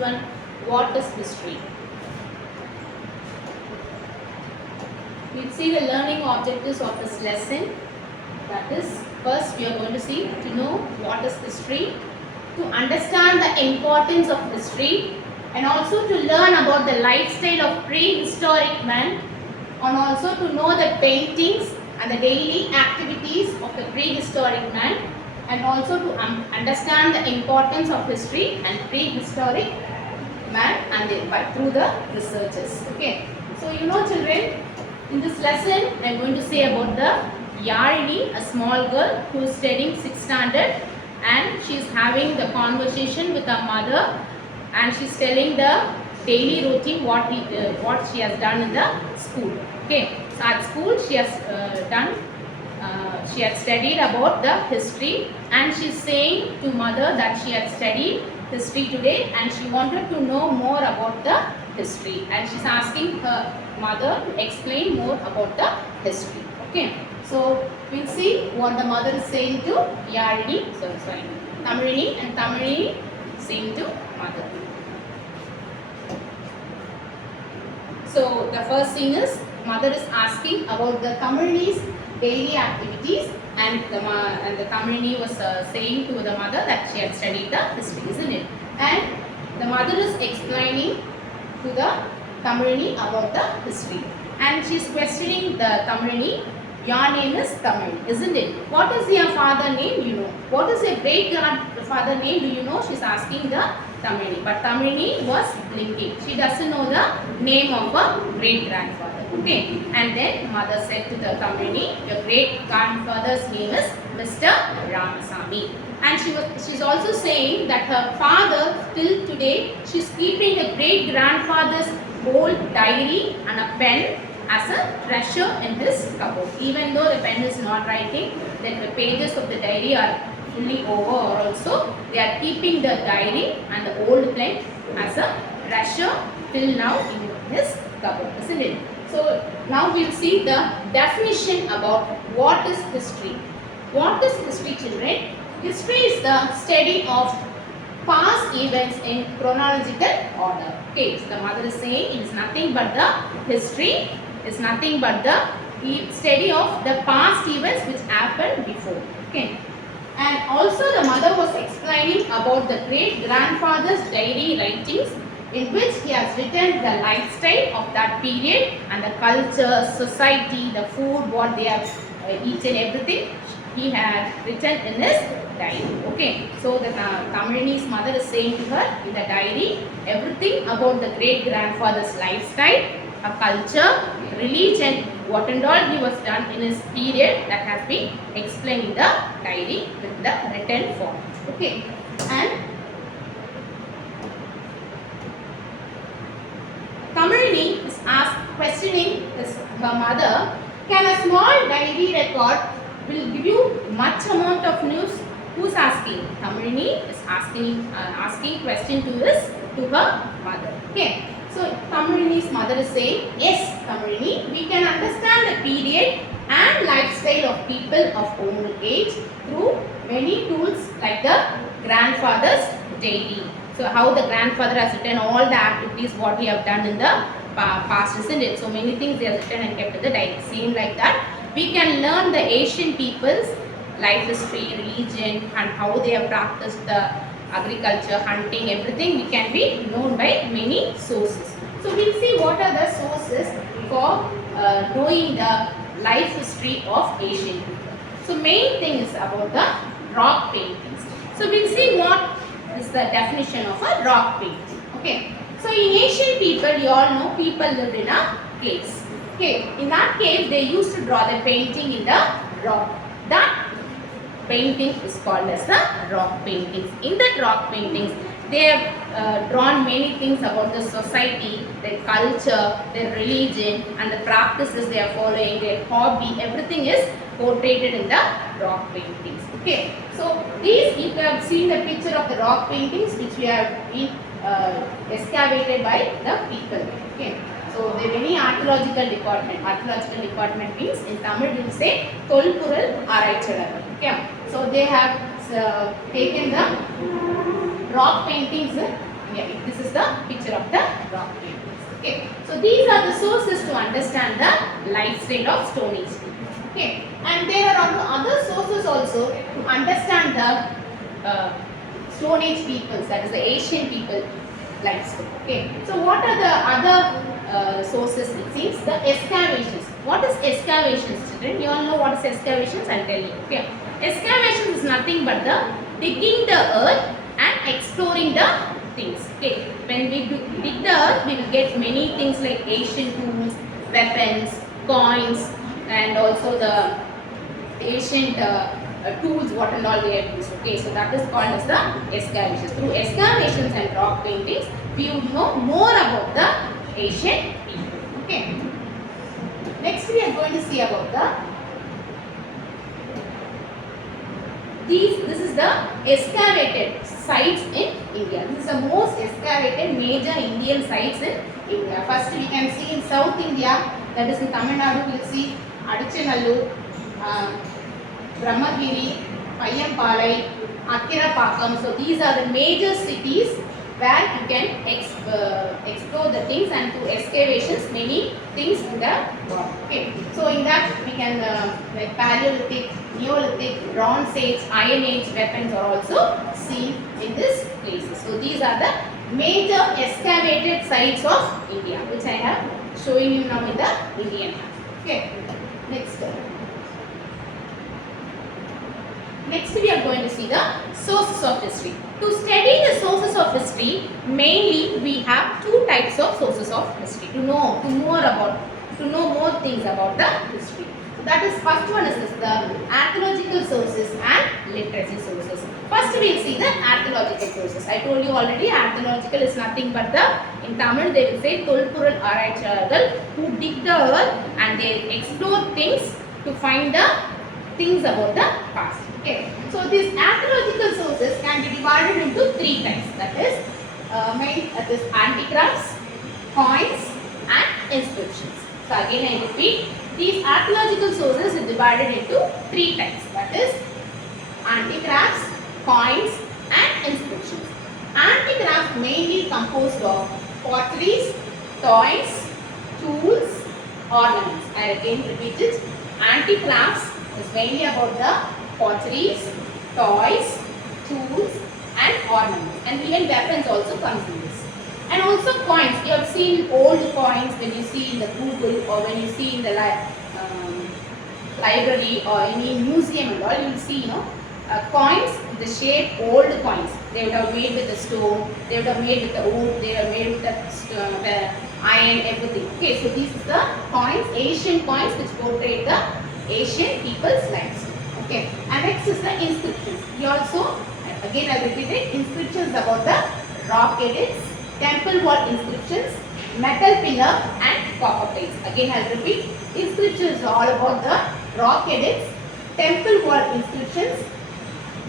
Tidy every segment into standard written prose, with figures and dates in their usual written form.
one, what is history? We'll see the learning objectives of this lesson. That is, first we are going to see to know what is history, to understand the importance of history, and also to learn about the lifestyle of prehistoric man, and also to know the paintings and the daily activities of the prehistoric man, and also to understand the importance of history and prehistoric man and through the researches. Okay, so you know children, in this lesson I am going to say about the Yarini, a small girl who is studying 6th standard, and she is having the conversation with her mother, and she is telling the daily routine what she has done in the school. Okay, so at school she has she had studied about the history, and she is saying to mother that she had studied history today and she wanted to know more about the history, and she is asking her mother to explain more about the history. Okay, so we'll see what the mother is saying to Yarini, Tamirini, and Tamirini saying to mother. So the first thing is, mother is asking about the Tamirini's daily activities, and the Tamirini was saying to the mother that she had studied the history, isn't it? And the mother is explaining to the Tamirini about the history, and she is questioning the Tamirini. Your name is Tamil, isn't it? What is your father name? You know. What is your great grandfather name? Do you know? She is asking the Tamirini, but Tamirini was blinking. She doesn't know the name of her great grandfather. Okay, and then mother said to the Tamirini, your great grandfather's name is Mr. Ramasamy. And she's also saying that her father, till today, she's keeping a great grandfather's old diary and a pen as a treasure in this cupboard. Even though the pen is not writing, then the pages of the diary are fully over, or also they are keeping the diary and the old pen as a treasure till now in his cupboard, isn't it? So now we'll see the definition about what is history. What is history, children? History is the study of past events in chronological order. Okay, so the mother is saying it is nothing but the history is nothing but the study of the past events which happened before. Okay, and also the mother was explaining about the great grandfather's diary writings, in which he has written the lifestyle of that period and the culture, society, the food, what they have eaten, everything he had written in his diary. Okay, so the Tamirini's mother is saying to her in the diary everything about the great grandfather's lifestyle, a culture, religion, what and all he was done in his period, that has been explained in the diary with the written form. Okay, and Tamirini is questioning her mother, can a small diary record will give you much amount of news? Who's asking? Tamirini is asking question to her mother. Okay, so Tamirini's mother is saying, yes Tamirini, we can understand the period and lifestyle of people of old age through many tools like the grandfather's diary. So how the grandfather has written all the activities what he have done in the past, isn't it? So many things they have written and kept in the diary. Same like that, we can learn the Asian people's life history, religion, and how they have practiced the agriculture, hunting, everything we can be known by many sources. So we'll see what are the sources for knowing the life history of Asian people. So main thing is about the rock paintings. So we'll see what is the definition of a rock painting. Okay, so in Asian people, you all know people lived in a caves. Okay, in that cave they used to draw the painting in the rock. That painting is called as the rock paintings. In that rock paintings, they have drawn many things about the society, their culture, their religion, and the practices they are following, their hobby, everything is portrayed in the rock paintings. Okay, so these, you have seen the picture of the rock paintings which we have been excavated by the people. Okay, so there are many archaeological department. Archaeological department means in Tamil we will say Tolpurul Araichalar. Okay, so they have taken the rock paintings. Yeah, this is the architecture of the rock paintings. Okay, so these are the sources to understand the lifestyle of Stone Age people. Okay, and there are other sources also to understand the Stone Age peoples, that is the Asian people lifestyle. Okay, so what are the other sources? It seems the excavations. What is excavations, children? You all know what is excavations? I'll tell you. Okay, excavations is nothing but the digging the earth and exploring the things. Okay, when we dig the earth, we will get many things like ancient tools, weapons, coins, and also the ancient tools, what and all they have used. Okay, so that is called as the excavations. Through excavations and rock paintings, we would know more about the ancient people. Okay. Next, we are going to see about this is the excavated sites in India. This is the most excavated major Indian sites in India. First, we can see in South India, that is in Tamil Nadu, we will see Adichanallur, Brahmagiri, Payyambalai, Akkirapakam. So these are the major cities where you can explore the things, and through excavations many things in the world. Okay, so in that we can like Paleolithic, Neolithic, Bronze Age, Iron Age weapons are also seen in these places. So these are the major excavated sites of India, which I have showing you now in the Indian map. Okay, next. Next we are going to see the sources of history. To study the sources of history, mainly we have two types of sources of history to know more things about the history. So that is, first one is the archaeological sources and literacy sources. First we will see the archaeological sources. I told you already, archaeological is nothing but in Tamil they will say Tolpurul Araichalgal, who dig the earth and they explore things to find the things about the past. Okay, so these archaeological sources can be divided into three types. That is, antiquaries, coins, and inscriptions. So again I repeat, these archaeological sources is divided into three types. That is, antiquaries, coins, and inscriptions. Antiquaries mainly composed of potteries, toys, tools, ornaments. I again repeat it. Antiquaries is mainly about the potteries, toys, tools, and ornaments, and even weapons also comes in this. And also coins. You have seen old coins when you see in the Google or when you see in the library or any museum and all. You will see, coins, the shape, old coins. They would have made with the stone. They would have made with the wood. They are made with the iron, everything. Okay, so these are the coins, Asian coins, which portray the Asian people's lives. Okay, and next is the inscriptions. We also, again I repeat it, inscriptions about the rock edicts, temple wall inscriptions, metal pillar, and copper plates. Again I repeat, inscriptions are all about the rock edicts, temple wall inscriptions,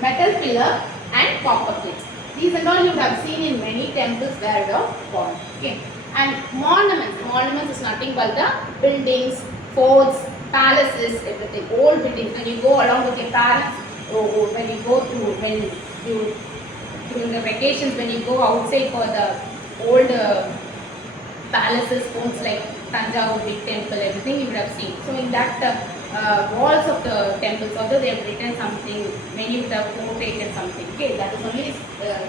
metal pillar, and copper plates. These and all you have seen in many temples where you are born. Okay, and monuments. Monuments is nothing but the buildings, forts, palaces, everything, old buildings. When you go along with your parents, or when you go during the vacations, when you go outside for the old palaces, forts like Tanjavur big temple, everything you would have seen. So in that walls of the temples, although they have written something, many would have quoted something. Okay, that is only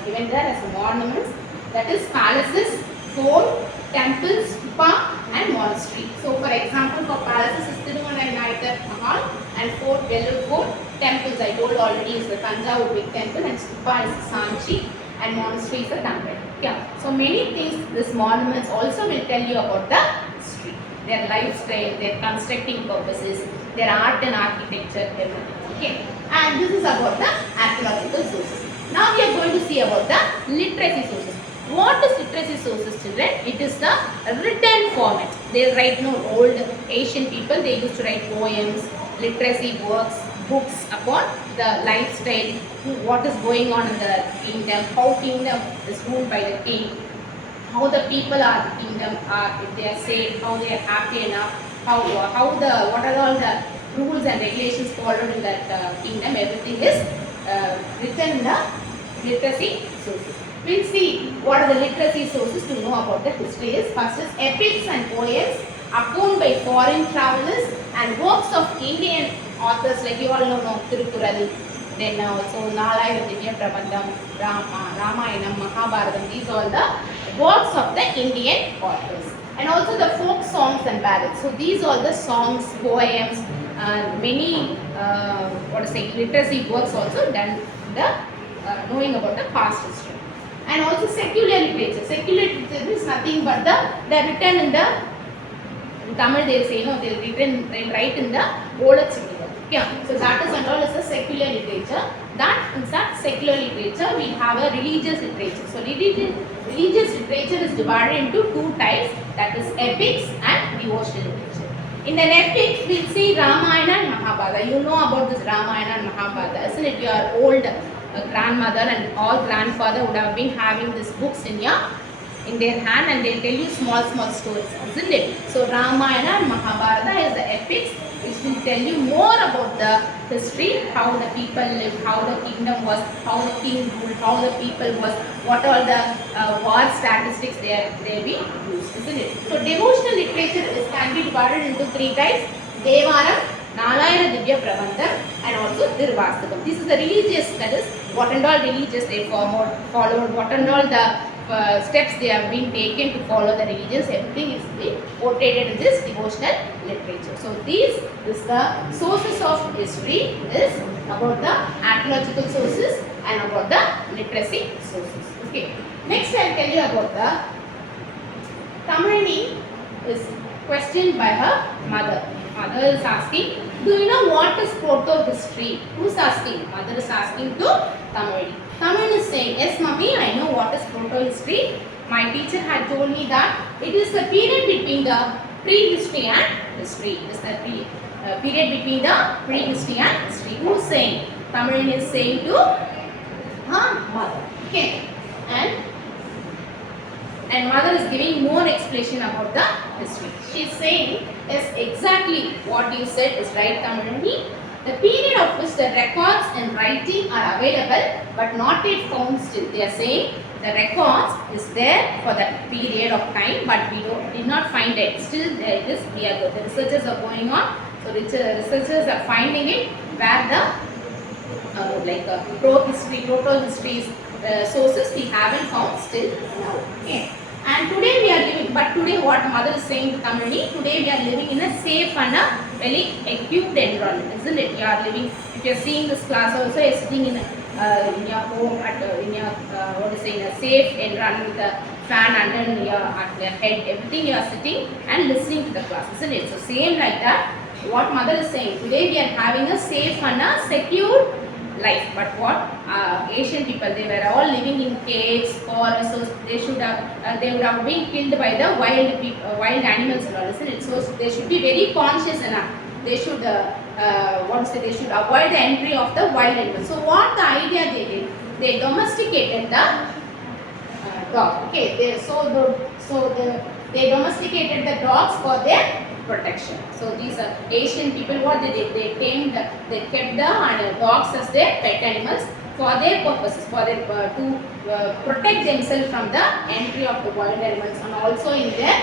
given there as ornaments. That is palaces, fort, temples, stupa, and monastery. So for example, for palaces is Tiruvannamalai Mahal, and fort, Vellore Fort. Temples I told already is the Tanjavur big temple, and stupa is Sanchi, and monastery is the temple. Yeah. So many things, these monuments also will tell you about the history, their lifestyle, their constructing purposes, their art and architecture, everything. Okay. And this is about the archaeological sources. Now we are going to see about the literacy sources. What is literacy sources, children? It is the written format. They write old Asian people, they used to write poems, literacy works, books upon the lifestyle, what is going on in the kingdom, how kingdom is ruled by the king, how the people are the kingdom are, if they are safe, how they are happy enough, what are all the rules and regulations followed in that kingdom. Everything is written in the literacy sources. We'll see what are the literacy sources to know about the history. First is epics and poems, account by foreign travelers, and works of Indian authors like you all know Tirukural, then also Nalaya Divya Prabandham, Ramayanam, Mahabharatam. These are all the works of the Indian authors. And also the folk songs and ballads. So these are the songs, poems, many literacy works also done the knowing about the past history. And also secular literature. Secular literature is nothing but they are written in the in Tamil. They say they'll write in the older Chittigal. Yeah. So that is and all is the secular literature. That in that secular literature we have a religious literature. So religious literature is divided into two types, that is epics and devotional literature. In an epic we'll see Ramayana and Mahabharata. You know about this Ramayana and Mahabharata, isn't it? Your old grandmother and all grandfather would have been having these books in their hand, and they'll tell you small stories, isn't it? So Ramayana and Mahabharata is the epics which will tell you more about the history, how the people lived, how the kingdom was, how the king ruled, how the people was, what all the war statistics they be used, isn't it? So devotional literature can be divided into three types: Devaram, Nalayana Divya Prabandham, and also Dirvastakam. This is the religious, that is what and all religious they followed, what and all the steps they have been taken to follow the religions. Everything is being portrayed in this devotional literature. So these is the sources of history, is about the archaeological sources and about the literacy sources. Okay. Next I will tell you about the Tamilini is questioned by her mother. Mother is asking, do you know what is proto-history? Who's asking? Mother is asking to Tamilini. Tamilini is saying, yes mummy, I know what is proto-history. My teacher had told me that it is the period between the prehistory and history. It is the period between the prehistory and history. Who is saying? Tamilini is saying to her mother. Okay. And mother is giving more explanation about the history. She is saying, yes, exactly what you said is right, Tamilini. The period of which the records and writing are available but not yet found still. They are saying the records is there for that period of time, but we did not find it. Still there it is. The researchers are going on. So researchers are finding it where the proto-history sources we haven't found still now. Okay. And today we are living, but today what mother is saying to Tamilini, today we are living in a safe and a very equipped environment, isn't it? You are living, if you are seeing this class also, you are sitting in your home, in a safe environment with a fan under your head, everything you are sitting and listening to the class, isn't it? So same like that, what mother is saying, today we are having a safe and a secure life. But what Asian people, they were all living in caves, forests, so they would have been killed by the wild animals and all, isn't it? So they should be very conscious enough. They should they should avoid the entry of the wild animals. So what the idea they did, they domesticated the dog. Okay, they domesticated the dogs for their protection. So these are Asian people, what they did, they kept the dogs as their pet animals for their purposes, to protect themselves from the entry of the wild animals, and also in their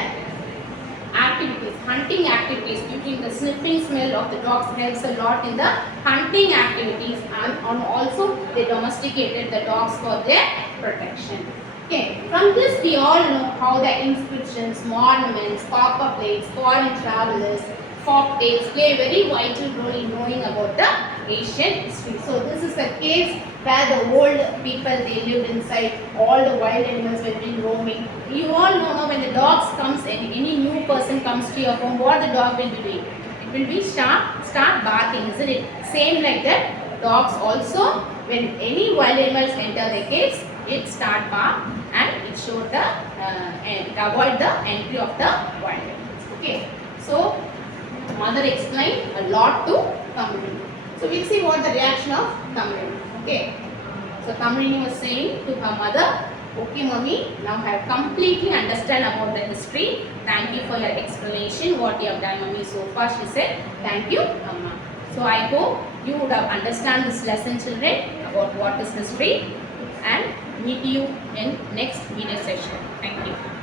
activities, hunting activities, due the sniffing smell of the dogs helps a lot in the hunting activities, and also they domesticated the dogs for their protection. Okay, from this we all know how the inscriptions, monuments, copper plates, foreign travelers, folk tales play a very vital role in knowing about the Asian history. So this is a case where the old people, they lived inside, all the wild animals were being roaming. You all know when the dogs comes, any new person comes to your home, what the dog will be doing? It will be start barking, isn't it? Same like that, dogs also, when any wild animals enter the caves, it start bark and it show avoid the entry of the wild animals. Okay, so mother explained a lot to Tamilini. So we'll see what the reaction of Tamilini. Okay, so Tamilini was saying to her mother, okay mummy, now I have completely understand about the history. Thank you for your explanation, what you have done mummy so far. She said, thank you Amma. So I hope you would have understand this lesson, children, about what is history. and meet you in next video session. Thank you.